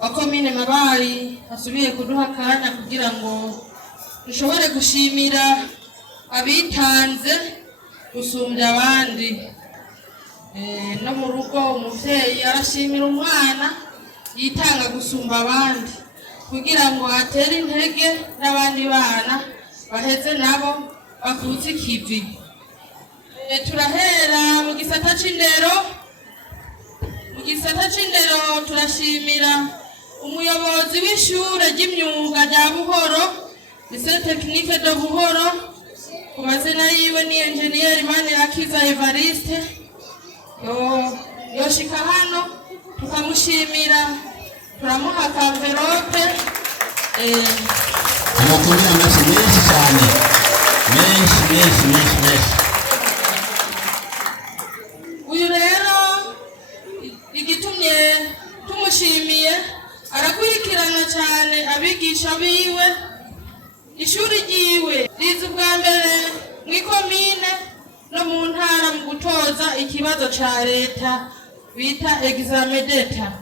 wa komine Mabayi asubiye kuduha akanya kugira ngo dushobore gushimira abitanze gusumbya abandi. No mu rugo umuvyeyi arashimira umwana yitanga gusumba abandi kugira ngo atere intege n'abandi bana baheze nabo bakuze ikivi. Turahera mu gisata c'indero. Mu gisata c'indero turashimira umuyobozi w'ishure ry'imyuga rya Buhoro, lycée technique de Buhoro, ku mazina yiwe ni Engineer Manirakiza Evariste. Yoshika hano tukamushimira, turamuha envelope. Amakomera amashi menshi cyane, menshi. Uyu rero igitumye tumushimiye, arakurikirana cyane abigisha biwe. Ishuri ryiwe riza ubwa mbere mw'ikomine no mu ntara mu gutoza ikibazo ca leta bita examen d'etat.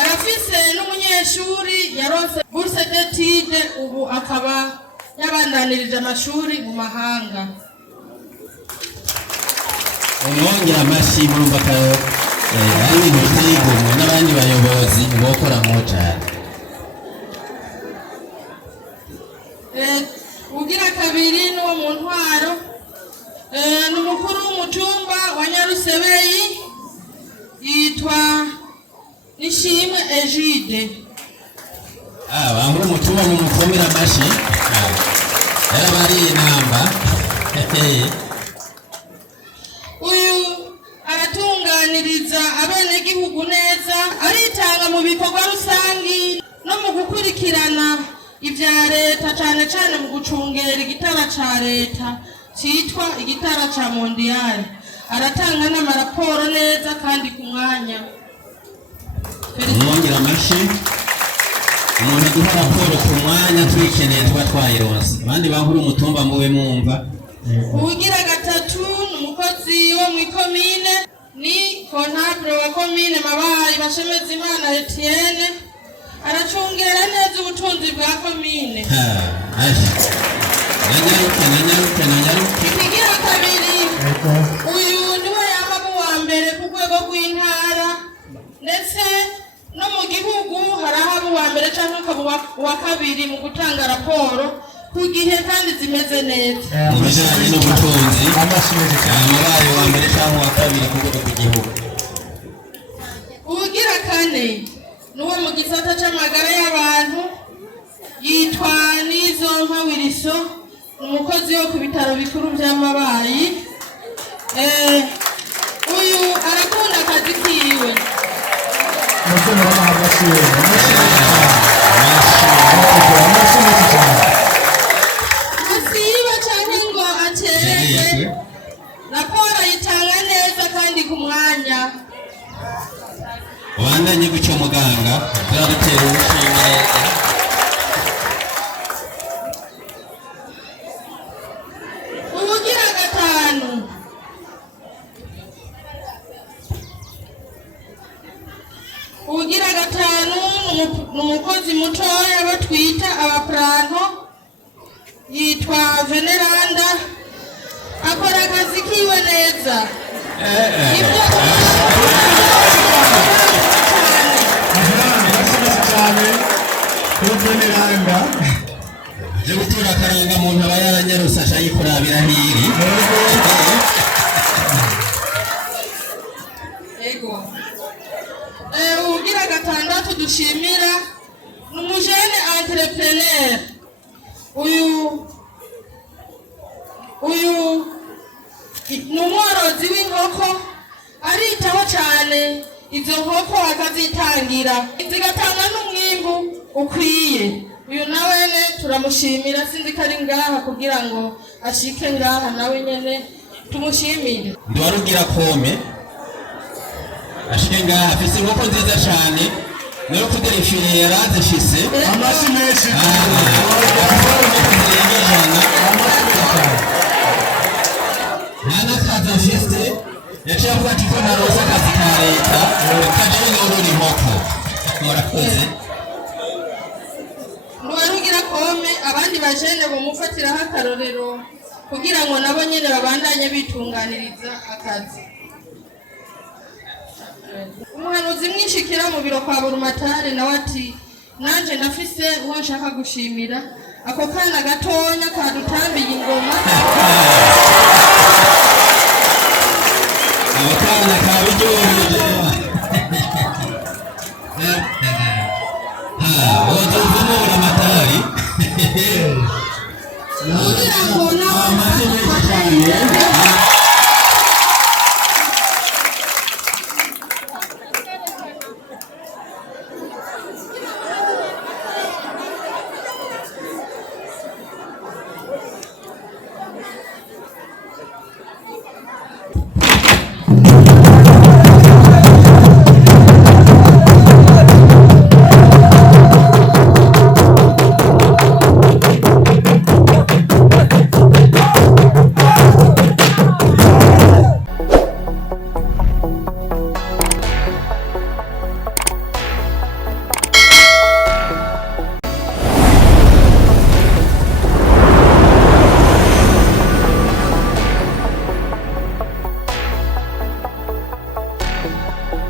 Arafise n'umunyeshuri yaronse bourse d'étude, ubu akaba yabandanirije amashuri mu mahanga. Umwongera amashi murumva ko ari ibintu biteye igomwe n'abandi bayobozi bokora mu cyane. Ugira kabiri n'uwo mu ntwaro n'umukuru w'umutumba wa Nyarusebeyi yitwa Nishimwe Egide. Bangura umutumba mu mukomera amashi yarabariye inamba. Uyu aratunganiriza abenegihugu neza, aritanga mu bikorwa rusangi no mu gukurikirana ivya leta, cane cane mu gucungera igitara ca leta citwa igitara ca mondial. Aratanga n'amaraporo neza kandi ku mwanya. Umwongera amashi, umuntu aduha raporo ku mwanya twikeneye tuba twayironse. Abandi bankuru umutumba mube mwumva. Ugira gatatu n'umukozi wo mw'ikomine ni comptable wa komine Mabayi Bashemezimana Etienne. Aracungera neza ubutunzi bwa komine. Nanyaruke. Ikigira kabiri, uyu niwe yaba wa mbere ku rwego rw'intara, ndetse no mu gihugu harahaba uwa mbere cyangwa ukaba uwa kabiri mu gutanga raporo ku gihe kandi zimeze neza. Mu bijyanye n'ubutunzi Mabayi wa mbere cyangwa uwa kabiri ku rwego rw'igihugu. Ubugira kane n'uwo mu gisata c'amagara y'abantu yitwa Nizonka Wilson, umukozi wo ku bitaro bikuru vya Mabayi. Uyu arakunda akazi kiwe. Asiba canke ngo acererwe, raporo ayitanga neza kandi ku mwanya. Ubandanye gutyo muganga, turadutera urushinge neza. Ubugira gatanu, n'umukozi mutoya batwita abapranto, yitwa Veneranda. Akora akazi kiwe neza. Je gutura karanga muntu aba yaranyarose ayikurabira hiri. Ego. Ugira gatandatu dushimira n'umujene entrepreneur. Uyu n'umworozi w'inkoko, aritaho cyane izo nkoko akazitangira zigatanga n'umwimbu ukwiye. Uyu nawe turamushimira, sinzi ko ari ngaha kugira ngo ashike ngaha, nawe nyene tumushimire. Ndwarugira kome ashike ngaha afise inkoko nziza cyane, no kuderifire yarazishise amashi menshi. Nana kaza afise yaciye avuga ati ko naronse akazi ka leta kome abandi bajene bomufatiraho akarorero kugira ngo nabo nyene babandanye bitunganiriza akazi. Umuhanuzi mwishikira mu biro kwa Burumatari nawe ati nanje ndafise uwo nshaka gushimira ako kana gatonya kadutambiye ingoma abakana kabiryoheje wazuzumura Matari kugira ngo nabo amazina y'ishane